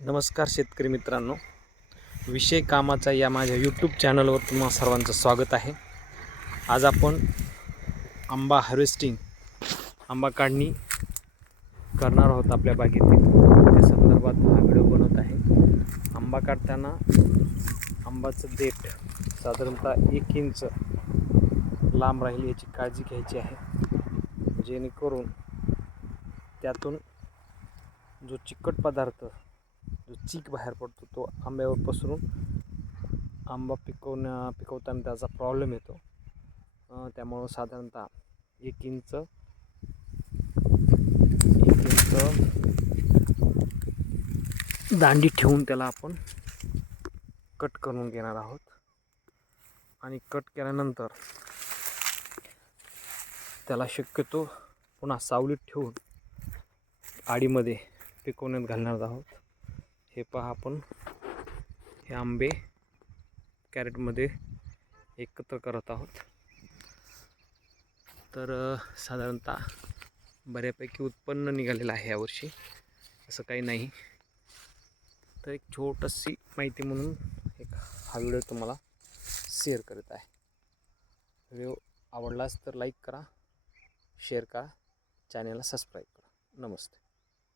नमस्कार शेतकरी मित्रांनो, विषय कामाचा या माझ्या यूट्यूब चॅनलवर तुम्हा सर्वांचं स्वागत आहे. आज आपण आंबा हार्वेस्टिंग, आंबा काढणी करणार आहोत आपल्या बागेतील. त्या संदर्भात हा व्हिडिओ बनवत आहे. आंबा काढताना आंबाचं देठ साधारणतः 1 इंच लांब राहील याची काळजी घ्यायची आहे, जेणेकरून त्यातून जो चिकट पदार्थ, जो चीक बाहेर पडतो तो आंब्यावर पसरून आंबा पिकवताना त्याचा प्रॉब्लेम येतो. त्यामुळं साधारणतः 1 इंच दांडी ठेवून त्याला आपण कट करून घेणार आहोत. आणि कट केल्यानंतर त्याला शक्यतो पुन्हा सावलीत ठेवून आडीमध्ये पिकवण्यात घालणार आहोत. हे पहा, आपण हे आंबे कॅरेटमध्ये एकत्र करत आहोत. तर साधारणतः बऱ्यापैकी उत्पन्न निघालेलं आहे यावर्षी, असं काही नाही. तर एक छोटीशी माहिती म्हणून हा व्हिडिओ तुम्हाला शेअर करत आहे. व्हिडिओ आवडलाच तर लाईक करा, शेअर करा, चॅनलला सबस्क्राईब करा. नमस्ते.